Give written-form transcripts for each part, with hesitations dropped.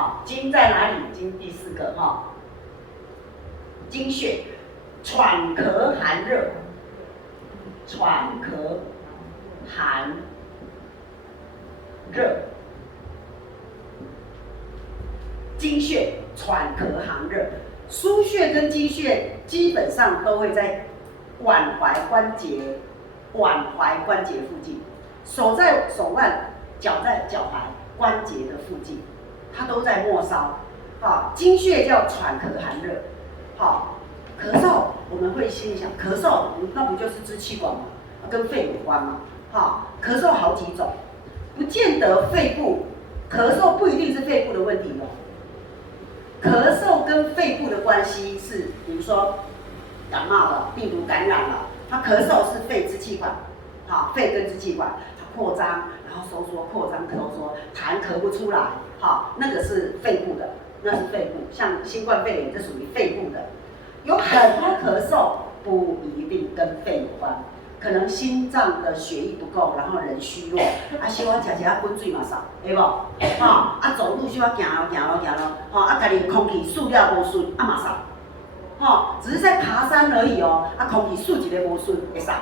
好，经在哪里？经第4个哈，经穴，喘咳寒热，喘咳寒热，经穴喘咳寒热，腧穴跟经穴基本上都会在腕踝关节附近，手在手腕，脚在脚踝关节的附近，它都在末梢。好，经穴叫喘咳寒热。好，咳嗽我们会心里想，咳嗽那不就是支气管吗？跟肺有关吗？好，咳嗽好几种，不见得肺部咳嗽不一定是肺部的问题哦。咳嗽跟肺部的关系是，比如说感冒了，病毒感染了，它咳嗽是肺支气管，好，肺跟支气管它扩张，然后收缩，扩张收缩，痰咳不出来，好，那个是肺部的，那是肺部，像新冠肺炎这属于肺部的。有很多咳嗽不一定跟肺有关，可能心脏的血液不够，然后人虚弱，小可吃一下滚水嘛少，会无？走路小可行咯，家己空气输了无顺，嘛少，只是在爬山而已哦，空气输一个无顺会少。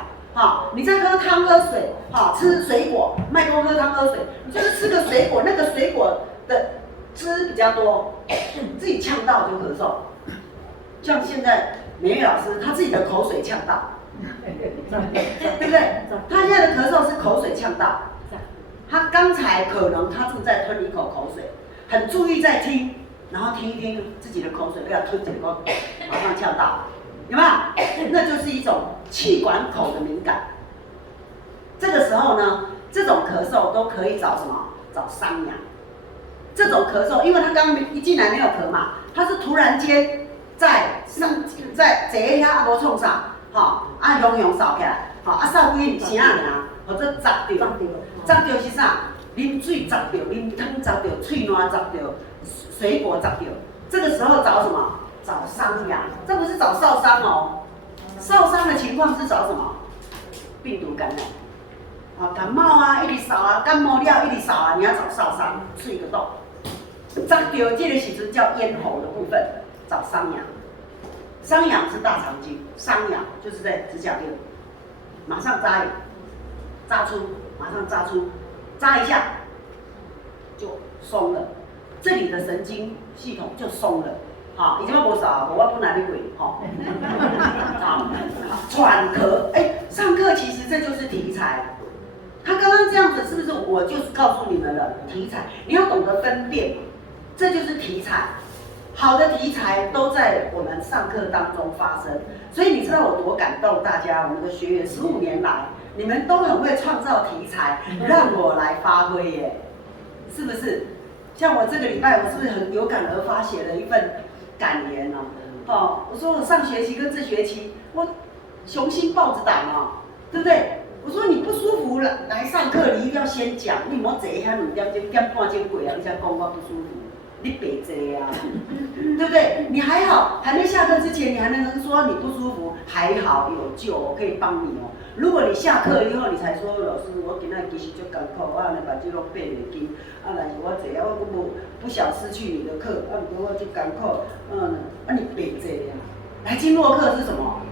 你在喝汤喝水，吃水果，麦多喝汤喝水，你就是吃个水果，那个水果的汁比较多，自己呛到就咳嗽。像现在美玉老师，他自己的口水呛到，对不对？他现在的咳嗽是口水呛到，他刚才可能他正在吞一口口水，很注意在听，然后听一听自己的口水被他吞进口，马上呛到，有没有？那就是一种气管口的敏感。这个时候呢，这种咳嗽都可以找什么？找伤阳。这种咳嗽，因为他刚刚一进来没有咳嘛，他是突然间在坐遐无创啥，用扫起来，扫几声尔，或者砸到是啥？啉水砸到，啉汤砸到，喙烂砸到，水果砸到。这个时候找什么？找伤阳，这不是找烧伤哦。烧伤的情况是找什么？病毒感染。感冒啊，一直扫啊，感冒了一直扫啊，你要找烧伤，出一个洞。砸到这个时阵叫咽喉的部分，找伤阳。伤阳是大肠经，伤阳就是在指甲边，马上扎出，马上扎出，扎一下就松了，这里的神经系统就松了。已经无啥，我本来你鬼喘咳，上课其实这就是题材。他刚刚这样子是不是我就是告诉你们了题材？你要懂得分辨，这就是题材。好的题材都在我们上课当中发生，所以你知道我多感动大家，我们的学员15年来，你们都很会创造题材，让我来发挥耶，是不是？像我这个礼拜，我是不是很有感而发写了一份感言呢？我说我上学期跟这学期，我雄心豹子胆哦，对不对？我说你不舒服来上课，你一定要先讲，你莫坐遐2点钟、1点半钟过啊，你才讲我不舒服。你别坐啊，对不对？你还好，还没下课之前，你还能说你不舒服，还好有救，我可以帮你哦。如果你下课以后，你才说老师，我今仔其实就艰苦，我安尼目睭拢闭袂紧，但是我坐啊，我不想失去你的课，不过我就艰苦，你别坐啊。来经络课是什么？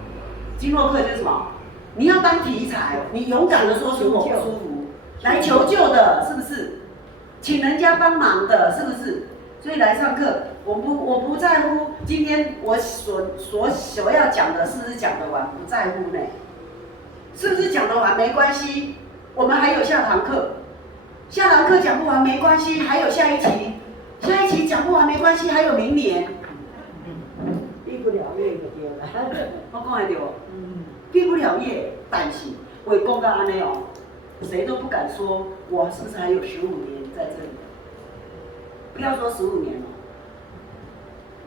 经络课就是什么？你要当题材，你勇敢的说出我不舒服，来求救的，是不是？请人家帮忙的，是不是？所以来上课，我不在乎今天我所要讲的是不是讲得完，不在乎呢。是不是讲得完没关系，我们还有下堂课，下堂课讲不完没关系，还有下一期，下一期讲不完没关系，还有明年。毕不了业就对了，我讲得对哦。毕不了业，但是话讲到安尼哦，谁都不敢说我是不是还有15年在这里。不要说15年了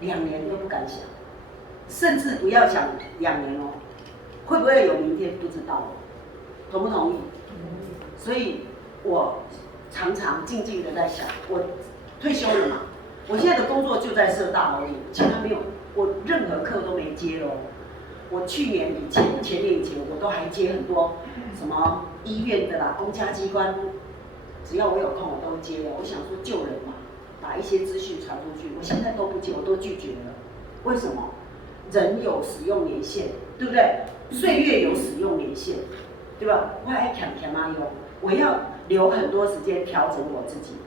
，2年都不敢想，甚至不要想2年哦，会不会有明天不知道哦，同不同意？所以我常常静静的在想，我退休了嘛，我现在的工作就在社大而已，其他没有，我任何课都没接哦。我去年以前、前年以前，我都还接很多什么医院的啦、公家机关，只要我有空我都接了。我想说救人嘛。打把一些资讯传出去，我现在都不接，我都拒绝了。为什么？人有使用年限，对不对？岁月有使用年限，对吧？我爱强啊用，我要留很多时间调整我自己。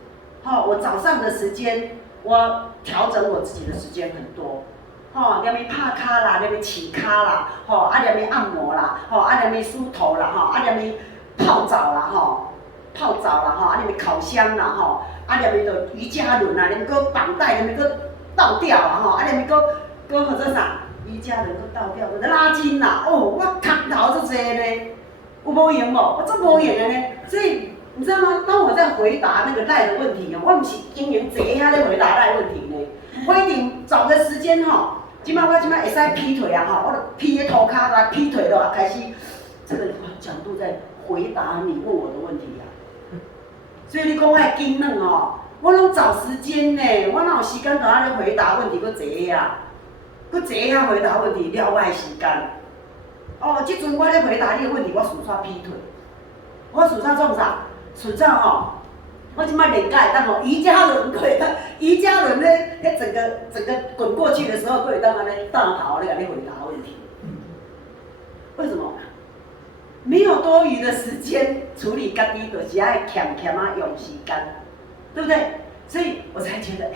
我早上的时间，我调整我自己的时间很多。连咪拍卡啦，连咪起卡啦，连咪按摩啦，连咪梳头啦，连咪泡澡啦，连咪烤箱啦，连咪就瑜伽轮啦，连咪搁绑带，连咪搁倒吊啦，连咪搁或者啥瑜伽轮搁倒吊，或者拉筋啦，我头头足济呢，有无用无？我真无用的呢，所以你知道吗？当我在回答那个赖的问题我不是经营坐遐咧回答赖问题呢，我一定找个时间今麦我会使劈腿啊我就劈个涂骹来劈腿了，开始这个角度在回答你问我的问题啊。所以你讲爱紧软我拢找时间呢，我哪有时间在那咧回答问题？搁坐遐回答问题，了我的时间。即阵我咧回答你的问题，我顺便劈腿，我顺便做啥？顺便我即摆练甲会当瑜伽轮会当，瑜伽轮咧，整个滚过去的时候，会当安尼大头咧，你回答问题。为什么？没有多余的时间处理家己，就是爱欠用时间，对不对？所以我才觉得，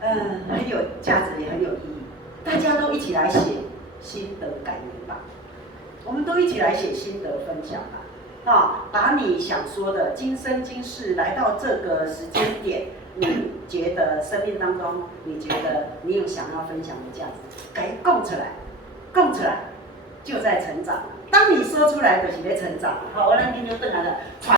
很有价值，也很有意义。大家都一起来写心得感言吧，我们都一起来写心得分享吧。把你想说的今生今世来到这个时间点，你觉得生命当中，你觉得你有想要分享的价值，给供出来，就在成长。当你说出来，就是在成长。我咱今天回来了。